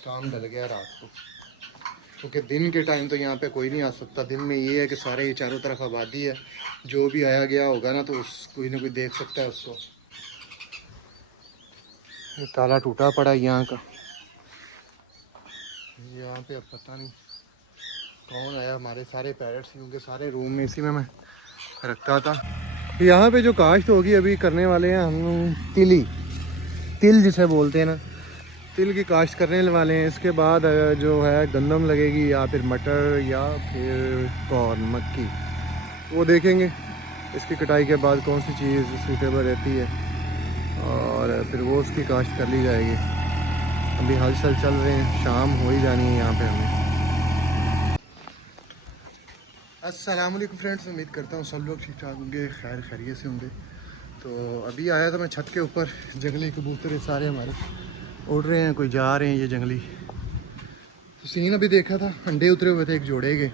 काम डल गया रात को, क्योंकि दिन के टाइम तो यहाँ पे कोई नहीं आ सकता। दिन में ये है कि सारे ये चारों तरफ आबादी है, जो भी आया गया होगा ना तो उस कोई ना कोई देख सकता है उसको। ये ताला टूटा पड़ा है यहाँ का। यहाँ पे अब पता नहीं कौन आया। हमारे सारे पैरेट्स, क्योंकि सारे रूम में इसी में मैं रखता था। यहाँ पे जो काश्त होगी अभी करने वाले हैं हम, तिल जिसे बोलते हैं ना, तिल की काश्त करने वाले हैं। इसके बाद जो है गंदम लगेगी या फिर मटर या फिर कॉर्न, मक्की, वो देखेंगे इसकी कटाई के बाद कौन सी चीज़ सूटेबल रहती है और फिर वो उसकी काश्त कर ली जाएगी। अभी हल चल रहे हैं, शाम हो ही जानी है यहाँ पे हमें। अस्सलाम वालेकुम फ्रेंड्स, उम्मीद करता हूँ सब लोग ठीक ठाक होंगे, खैर खैरियत से होंगे। तो अभी आया था मैं छत के ऊपर, जंगली कबूतर सारे हमारे उड़ रहे हैं, कोई जा रहे हैं ये जंगली। तो सीन अभी देखा था, अंडे उतरे हुए थे एक जोड़े के।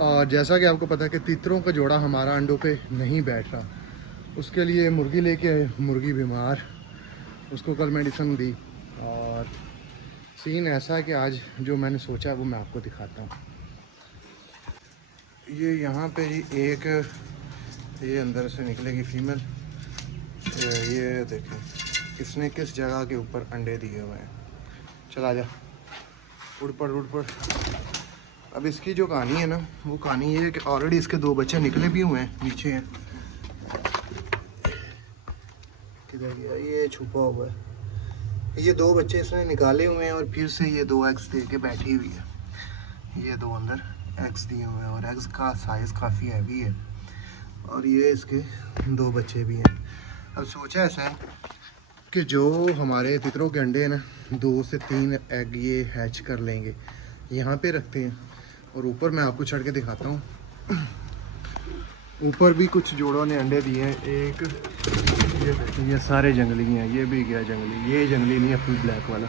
और जैसा कि आपको पता है कि तीतरों का जोड़ा हमारा अंडों पे नहीं बैठ रहा, उसके लिए मुर्गी लेके आए। मुर्गी बीमार, उसको कल मेडिसिन दी। और सीन ऐसा है कि आज जो मैंने सोचा वो मैं आपको दिखाता हूँ। ये यहाँ पे ही एक, ये अंदर से निकलेगी फीमेल। ये देखें किसने किस जगह के ऊपर अंडे दिए हुए हैं। चला जा, उड़ पड़। अब इसकी जो कहानी है ना, वो कहानी ये है कि ऑलरेडी इसके 2 बच्चे निकले भी हुए हैं, नीचे हैं। किधर गया ये, छुपा हुआ है। ये 2 बच्चे इसने निकाले हुए हैं और फिर से ये 2 एग्स दे के बैठी हुई है। ये 2 अंदर एग्स दिए हुए हैं और एग्स का साइज़ काफ़ी हैवी है। और ये इसके 2 बच्चे भी हैं। अब सोचा ऐसा है कि जो हमारे तितरों के अंडे हैं ना, 2 से 3 एग ये हैच कर लेंगे, यहाँ पे रखते हैं। और ऊपर मैं आपको चढ़ के दिखाता हूँ, ऊपर भी कुछ जोड़ों ने अंडे दिए हैं। एक ये सारे जंगली हैं, ये भी गया जंगली। ये जंगली नहीं है, फुल ब्लैक वाला,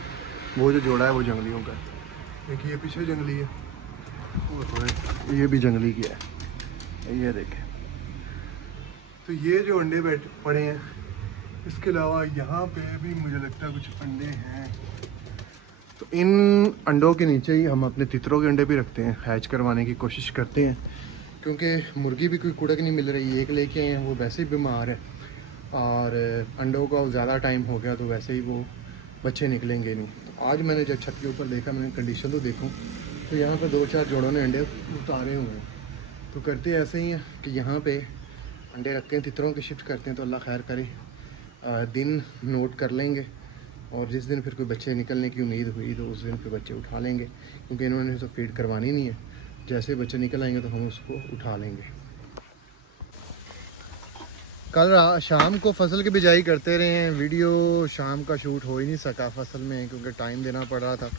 वो जो जोड़ा है वो जंगलियों का। एक ये पीछे जंगली है, वो थोड़े, ये भी जंगली गया है, ये देखें। तो ये जो अंडे बैठ पड़े हैं, इसके अलावा यहाँ पे भी मुझे लगता है कुछ अंडे हैं। तो इन अंडों के नीचे ही हम अपने तितरों के अंडे भी रखते हैं, हैच करवाने की कोशिश करते हैं। क्योंकि मुर्गी भी कोई कुड़क नहीं मिल रही, एक लेके आए हैं, वो वैसे ही बीमार है। और अंडों का ज़्यादा टाइम हो गया तो वैसे ही वो बच्चे निकलेंगे नहीं। तो आज मैंने जब छत के ऊपर देखा, मैंने कंडीशन तो देखूँ, तो यहाँ पर 2-4 जोड़ों ने अंडे उतारे हुए हैं। तो करते ऐसे ही हैं कि यहाँ पे अंडे रखते हैं, तितरों की शिफ्ट करते हैं। तो अल्लाह खैर करे, दिन नोट कर लेंगे और जिस दिन फिर कोई बच्चे निकलने की उम्मीद हुई तो उस दिन फिर बच्चे उठा लेंगे, क्योंकि इन्होंने तो फीड करवानी नहीं है। जैसे बच्चे निकल आएंगे तो हम उसको उठा लेंगे। कल शाम को फसल की बिजाई करते रहे हैं, वीडियो शाम का शूट हो ही नहीं सका फसल में, क्योंकि टाइम देना पड़ रहा था।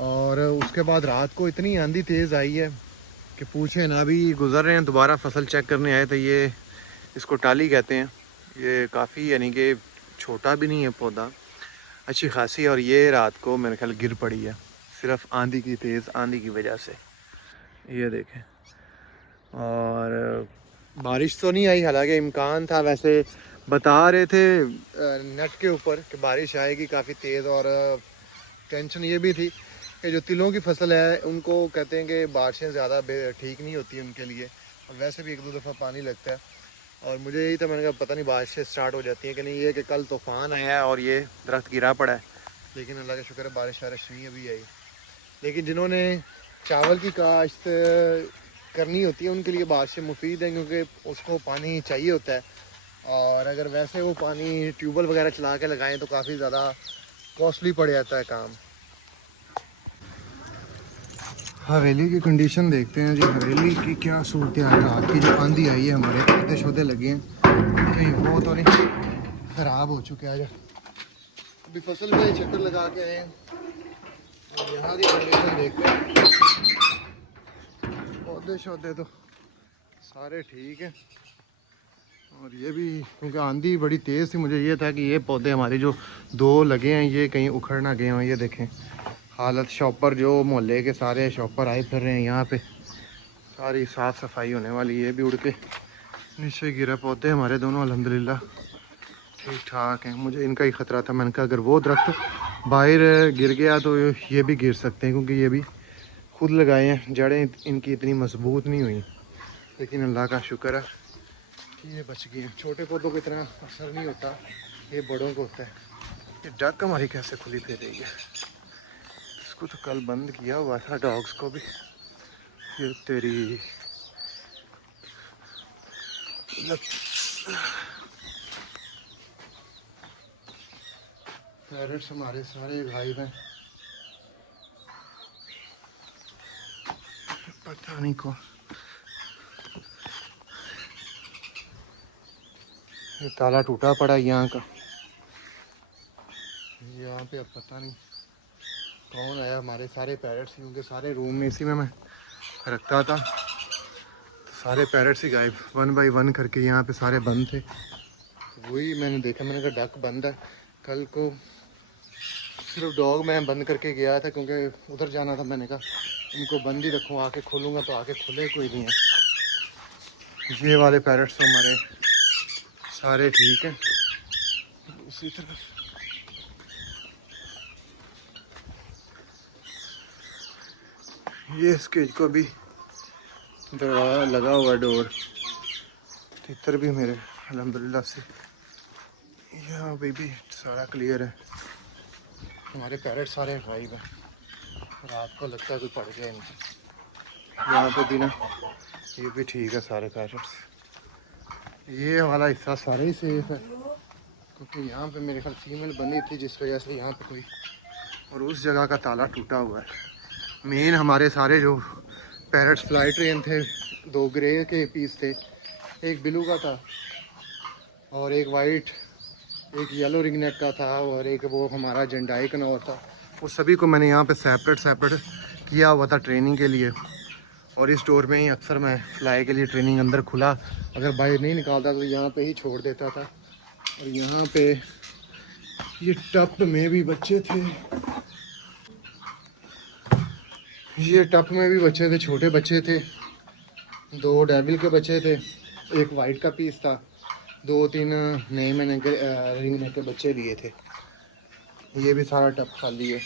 और उसके बाद रात को इतनी आंधी तेज़ आई है कि पूछे ना। अभी गुज़र रहे हैं, दोबारा फसल चेक करने आए तो ये इसको टाली कहते हैं। ये काफ़ी, यानी कि छोटा भी नहीं है पौधा, अच्छी खासी। और ये रात को मेरे ख्याल गिर पड़ी है, सिर्फ आंधी की, तेज़ आंधी की वजह से। ये देखें, और बारिश तो नहीं आई, हालांकि इम्कान था। वैसे बता रहे थे नेट के ऊपर कि बारिश आएगी काफ़ी तेज़। और टेंशन ये भी थी कि जो तिलों की फसल है उनको कहते हैं कि बारिशें ज़्यादा ठीक नहीं होती उनके लिए, और वैसे भी 1-2 दफ़ा पानी लगता है। और मुझे यही था, मैंने कहा पता नहीं बारिशें स्टार्ट हो जाती हैं कि नहीं। ये कि कल तूफ़ान आया है और ये दरख्त गिरा पड़ा है, लेकिन अल्लाह का शुक्र है बारिश वारिश नहीं अभी आई। लेकिन जिन्होंने चावल की काश्त करनी होती है उनके लिए बारिशें मुफीद हैं, क्योंकि उसको पानी चाहिए होता है। और अगर वैसे वो पानी ट्यूबवेल वगैरह चला के लगाएं तो काफ़ी ज़्यादा कॉस्टली पड़ जाता है काम। हवेली की कंडीशन देखते हैं जी, हवेली की क्या सूरत है। रात की जो आंधी आई है, हमारे पौधे शौधे लगे हैं, कहीं वो तो नहीं ख़राब हो चुके हैं। अभी फसल में चक्कर लगा के आए हैं और यहाँ की कंडीशन देखते हैं। पौधे शौधे तो सारे ठीक हैं, और ये भी क्योंकि आंधी बड़ी तेज़ थी, मुझे ये था कि ये पौधे हमारे जो 2 लगे हैं ये कहीं उखड़ ना गए हों। ये देखें हालत, शॉपर जो मोहल्ले के सारे शॉपर आए फिर रहे हैं यहाँ पे, सारी साफ़ सफाई होने वाली। ये भी उड़ के नीचे गिरा। पौधे हमारे दोनों अल्हम्दुलिल्लाह ठीक ठाक हैं। मुझे इनका ही ख़तरा था, मैंने कहा अगर वो दरख्त बाहर गिर गया तो ये भी गिर सकते हैं, क्योंकि ये भी खुद लगाए हैं, जड़ें इनकी इतनी मजबूत नहीं हुई। लेकिन अल्लाह का शुक्र है कि ये बच गए हैं। छोटे पौधों को इतना असर नहीं होता, ये बड़ों को होता है। ये डक हमारी कैसे खुली फिर रही है, इसको तो कल बंद किया हुआ था, डॉग्स को भी। ये तेरी पैरट्स हमारे सारे गायब हैं, पता नहीं कौन। ये ताला टूटा पड़ा यहाँ का, यहाँ पे अब पता नहीं कौन आया। हमारे सारे पैरट्स, क्योंकि सारे रूम में इसी में मैं रखता था, तो सारे पैरट्स ही गायब, 1 बाय 1 करके यहाँ पे सारे बंद थे। तो वही मैंने देखा, मैंने कहा डक बंद है। कल को सिर्फ डॉग मैं बंद करके गया था, क्योंकि उधर जाना था। मैंने कहा इनको बंद ही रखूँ, आके खोलूँगा तो आके खुले कोई नहीं है। ये वाले पैरट्स तो हमारे सारे ठीक हैं। उसी तरफ ये इस केज को भी दरवाजा लगा हुआ, डोर तितर भी मेरे अल्हम्दुलिल्लाह से यहाँ पे भी सारा क्लियर है। हमारे पैरट सारे गायब हैं, रात को लगता है कोई पड़ गया इनको। यहाँ पे भी ना, ये भी ठीक है सारे पैरट्स। ये वाला हिस्सा सारे ही सेफ है, क्योंकि यहाँ पे मेरे ख्याल फीमेल बनी थी, जिस वजह से यहाँ पे कोई, और उस जगह का ताला टूटा हुआ है। मेन हमारे सारे जो पैरट्स फ्लाई ट्रेन थे, 2 ग्रे के पीस थे, एक ब्लू का था और एक वाइट, एक येलो रिंगनेक का था, और एक वो हमारा जंडाई कनौर था। वो सभी को मैंने यहाँ पे सेपरेट किया हुआ था ट्रेनिंग के लिए। और इस स्टोर में ही अक्सर मैं फ्लाई के लिए ट्रेनिंग अंदर खुला, अगर बाहर नहीं निकालता तो यहाँ पे ही छोड़ देता था। और यहाँ पे ये टप में भी बच्चे थे, ये टप में भी बच्चे थे, छोटे बच्चे थे। 2 डेविल के बच्चे थे, एक वाइट का पीस था, 2-3 नए मैंने रिंग नेक के बच्चे लिए थे। ये भी सारा टप खाली है।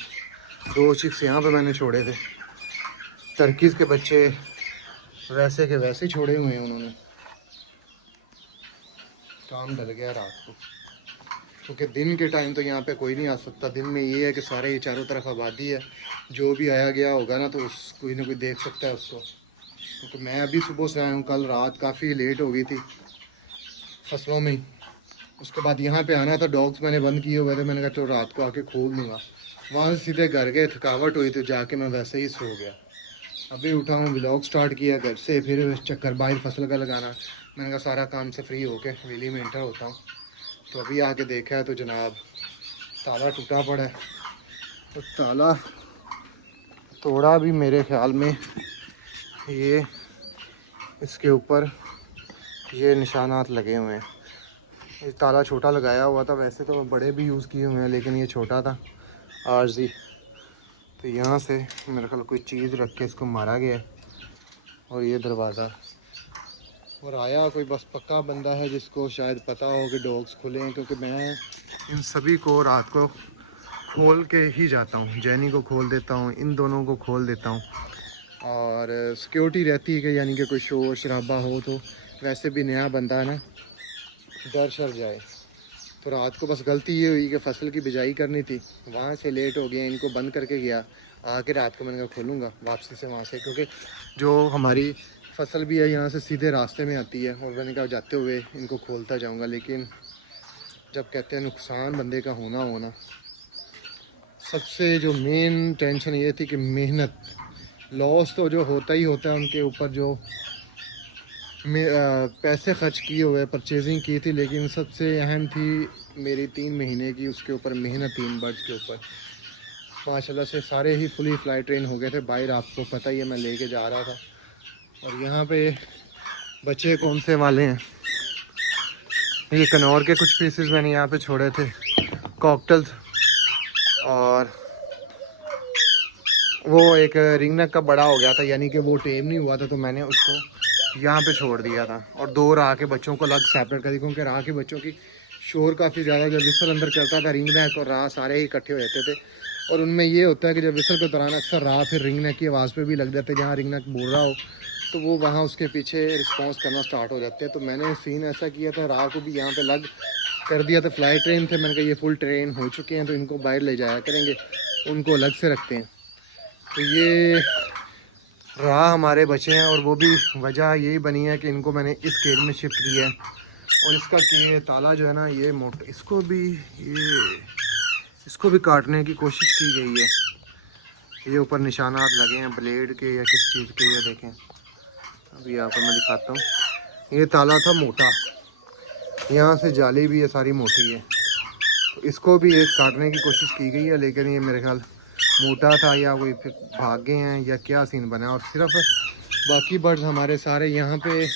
2 चिक्स यहाँ पे मैंने छोड़े थे। टर्कीज के बच्चे वैसे के वैसे ही छोड़े हुए हैं उन्होंने। काम डल गया रात को, क्योंकि दिन के टाइम तो यहाँ पे कोई नहीं आ सकता। दिन में ये है कि सारे ये चारों तरफ आबादी है, जो भी आया गया होगा ना तो कोई ना कोई देख सकता है उसको। क्योंकि मैं अभी सुबह से आया हूँ, कल रात काफ़ी लेट हो गई थी फसलों में। उसके बाद यहाँ पे आना था, डॉग्स मैंने बंद किए हुए थे, मैंने कहा चलो रात को आके खोल दूँगा। वहाँ से सीधे घर गए, थकावट हुई तो जाके मैं वैसे ही सो गया। अभी उठा हूँ, व्लॉग स्टार्ट किया घर से, फिर चक्कर बाहर फसल का लगाना। मैंने कहा सारा काम से फ्री होके वेली में इंटर होता हूँ। तो अभी आके देखा है तो जनाब ताला टूटा पड़ा है। तो ताला तोड़ा भी मेरे ख्याल में ये इसके ऊपर ये निशानात लगे हुए हैं। ये ताला छोटा लगाया हुआ था, वैसे तो बड़े भी यूज़ किए हुए हैं, लेकिन ये छोटा था आर्जी। तो यहाँ से मेरे ख्याल कोई चीज़ रख के इसको मारा गया। और ये दरवाज़ा, और आया कोई बस पक्का बंदा है जिसको शायद पता हो कि डॉग्स खुले हैं, क्योंकि मैं इन सभी को रात को खोल के ही जाता हूँ। जैनी को खोल देता हूँ, इन दोनों को खोल देता हूँ, और सिक्योरिटी रहती है कि यानी कि कोई शोर शराबा हो तो वैसे भी नया बंदा है ना, डर शर जाए। तो रात को बस गलती ये हुई कि फसल की बिजाई करनी थी, वहाँ से लेट हो गया, इनको बंद करके गया। आके रात को मैंने कहा खोलूँगा वापसी से वहाँ से, क्योंकि जो हमारी फसल भी है यहाँ से सीधे रास्ते में आती है, और मैंने कहा जाते हुए इनको खोलता जाऊँगा। लेकिन जब कहते हैं नुकसान बंदे का होना, सबसे जो मेन टेंशन ये थी कि मेहनत, लॉस तो जो होता ही होता है उनके ऊपर, जो पैसे खर्च किए हुए, परचेजिंग की थी, लेकिन सबसे अहम थी मेरी 3 महीने की उसके ऊपर मेहनत, 3 बर्ड्स के ऊपर। माशाल्लाह से सारे ही फुली फ्लाई ट्रेन हो गए थे। बाहर आपको पता ही है, मैं लेके जा रहा था। और यहाँ पे बच्चे कौन से वाले हैं, ये कनौर के कुछ पीसेस मैंने यहाँ पे छोड़े थे, कॉकटेल्स, और वो एक रिंगनेक का बड़ा हो गया था, यानी कि वो टेम नहीं हुआ था, तो मैंने उसको यहाँ पे छोड़ दिया था। और 2 राह के बच्चों को अलग सेपरेट कर दी, क्योंकि राह के बच्चों की शोर काफ़ी ज़्यादा, जब विसल अंदर चलता था रिंग नेक और राह सारे ही इकट्ठे हो जाते थे। और उनमें ये होता है कि जब विसल के दौरान अक्सर राह फिर रिंग नेक की आवाज़ पे भी लग जाते, जहाँ रिंग नेक बोल रहा हो तो वो वहाँ उसके पीछे रिस्पॉन्स करना स्टार्ट हो जाते हैं। तो मैंने सीन ऐसा किया था, राह को भी यहाँ पे लग कर दिया था। फ्लाई ट्रेन थे, मैंने कहा ये फुल ट्रेन हो चुके हैं तो इनको बाहर ले जाया करेंगे, उनको अलग से रखते हैं। तो ये राह हमारे बचे हैं और वो भी वजह यही बनी है कि इनको मैंने इस केज में शिफ्ट किया है। और इसका के ताला जो है ना ये मोटा, इसको भी काटने की कोशिश की गई है। ये ऊपर निशानात लगे हैं ब्लेड के या किस चीज़ के, ये देखें। अभी आपको मैं दिखाता हूँ। ये ताला था मोटा, यहाँ से जाली भी ये सारी मोटी है। तो इसको भी एक काटने की कोशिश की गई है, लेकिन ये मेरे ख्याल मोटा था या कोई फिर भागे हैं या क्या सीन बना। और सिर्फ बाकी बर्ड्स हमारे सारे यहाँ पे,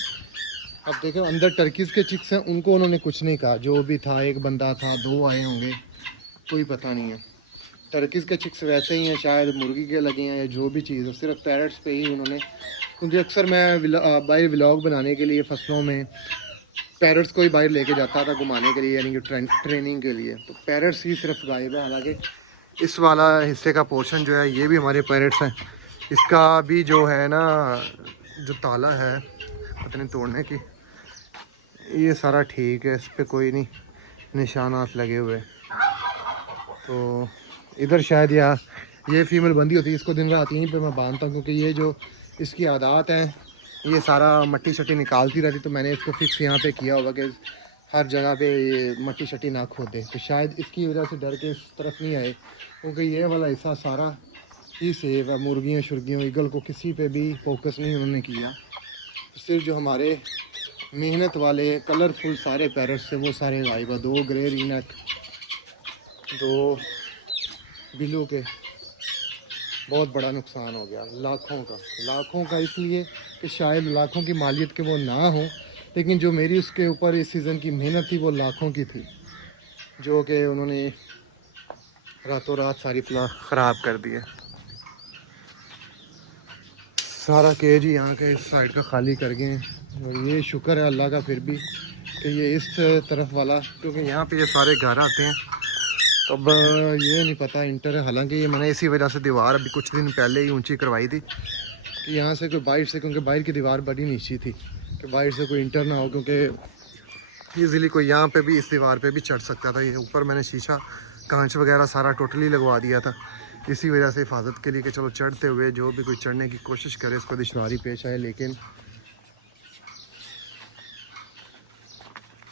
अब देखो अंदर टर्कीज़ के चिक्स हैं, उनको उन्होंने कुछ नहीं कहा। जो भी था, एक बंदा था, 2 आए होंगे, कोई पता नहीं है। टर्कीज़ के चिक्स वैसे ही हैं, शायद मुर्गी के लगे हैं या जो भी चीज़ है, सिर्फ पैरट्स पे ही उन्होंने। क्योंकि अक्सर मैं बाहर व्लॉग बनाने के लिए फसलों में पैरट्स को ही बाहर लेके जाता था घुमाने के लिए, यानी कि ट्रेनिंग के लिए। तो पैरट्स ही सिर्फ गायब है। हालांकि इस वाला हिस्से का पोर्शन जो है ये भी हमारे पैरट्स हैं। इसका भी जो है ना, जो ताला है पता नहीं तोड़ने की, ये सारा ठीक है, इस पर कोई नहीं निशानात लगे हुए। तो इधर शायद या ये फीमेल बंदी होती है, इसको दिन रात यहीं पे मैं बांधता हूँ, क्योंकि ये जो इसकी आदत है, ये सारा मट्टी शट्टी निकालती रहती। तो मैंने इसको फिक्स यहाँ पे किया होगा कि हर जगह पे ये मट्टी शट्टी ना खोदे। तो शायद इसकी वजह से डर के इस तरफ नहीं आए, क्योंकि ये वाला हिस्सा सारा ही सेफ है। मुर्गियों शुर्गियों ईगल को किसी पे भी फोकस नहीं उन्होंने किया। सिर्फ जो हमारे मेहनत वाले कलरफुल सारे पैरट्स थे वो सारे गायब है। 2 ग्रे रिंगनेक, 2 बिलू के, बहुत बड़ा नुकसान हो गया, लाखों का इसलिए कि शायद लाखों की मालियत के वो ना हो, लेकिन जो मेरी उसके ऊपर इस सीज़न की मेहनत थी वो लाखों की थी, जो कि उन्होंने रातों रात सारी फला ख़राब कर दी है। सारा केज ही यहाँ के इस साइड का खाली कर गए हैं। और ये शुक्र है अल्लाह का फिर भी कि ये इस तरफ वाला, क्योंकि यहाँ पे ये सारे घर आते हैं। अब ये नहीं पता इंटर है, हालांकि ये मैंने इसी वजह से दीवार अभी कुछ दिन पहले ही ऊंची करवाई थी कि यहाँ से कोई बाहर से, क्योंकि बाहर की दीवार बड़ी नीची थी कि बाहर से कोई इंटर ना हो, क्योंकि ईज़िली कोई यहाँ पे भी इस दीवार पे भी चढ़ सकता था। ये ऊपर मैंने शीशा कांच वगैरह सारा टोटली लगवा दिया था इसी वजह से, हिफाजत के लिए कि चलो चढ़ते हुए जो भी कोई चढ़ने की कोशिश करे इसको दुश्वारी पेश आए। लेकिन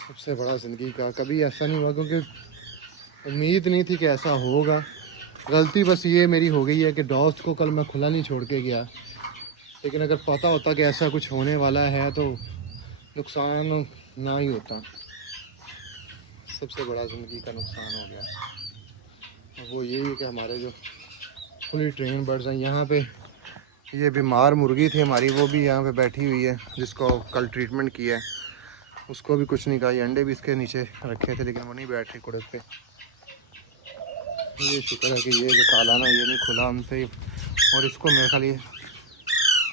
सबसे बड़ा ज़िंदगी का कभी ऐसा नहीं हुआ, क्योंकि उम्मीद नहीं थी कि ऐसा होगा। गलती बस ये मेरी हो गई है कि डॉग्स को कल मैं खुला नहीं छोड़ के गया, लेकिन अगर पता होता कि ऐसा कुछ होने वाला है तो नुकसान ना ही होता। सबसे बड़ा ज़िंदगी का नुकसान हो गया। वो यही है कि हमारे जो फुली ट्रेन बर्ड्स हैं यहाँ पे, ये बीमार मुर्गी थी हमारी, वो भी यहाँ पे बैठी हुई है, जिसको कल ट्रीटमेंट किया है, उसको भी कुछ नहीं कहा। ये अंडे भी इसके नीचे रखे थे लेकिन वो नहीं बैठ रही कुड़क पे। ये शुक्र है कि ये जो ताला ना ये नहीं खुला हमसे, और इसको मेरे ख्याल ये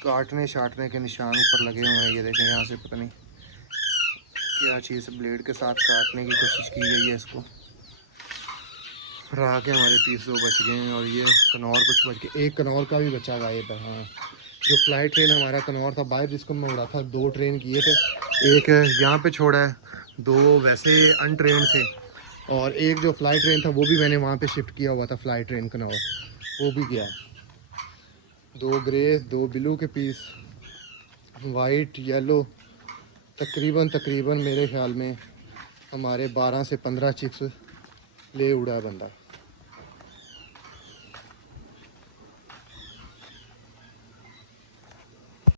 काटने शाटने के निशान ऊपर लगे हुए हैं। ये देखें यहाँ से पता नहीं क्या चीज़ ब्लेड के साथ काटने की कोशिश की गई है इसको। राह के हमारे पीस 2 बच गए हैं और ये कनौर कुछ बच गए। एक कनौर का भी बच्चा गायब है। हाँ, जो फ्लाइट ट्रेन हमारा कनौर था बाहर जिसको मैं उड़ा था, 2 ट्रेन किए थे, एक यहाँ पे छोड़ा है, 2 वैसे अनट्रेन थे, और एक जो फ्लाई ट्रेन था वो भी मैंने वहाँ पे शिफ्ट किया हुआ था, फ्लाई ट्रेन कनौर, वो भी गया। 2 ग्रे 2 ब्लू के पीस, वाइट येलो, तकरीबन मेरे ख्याल में हमारे 12 से 15 चिक्स ले उड़ा बंदा।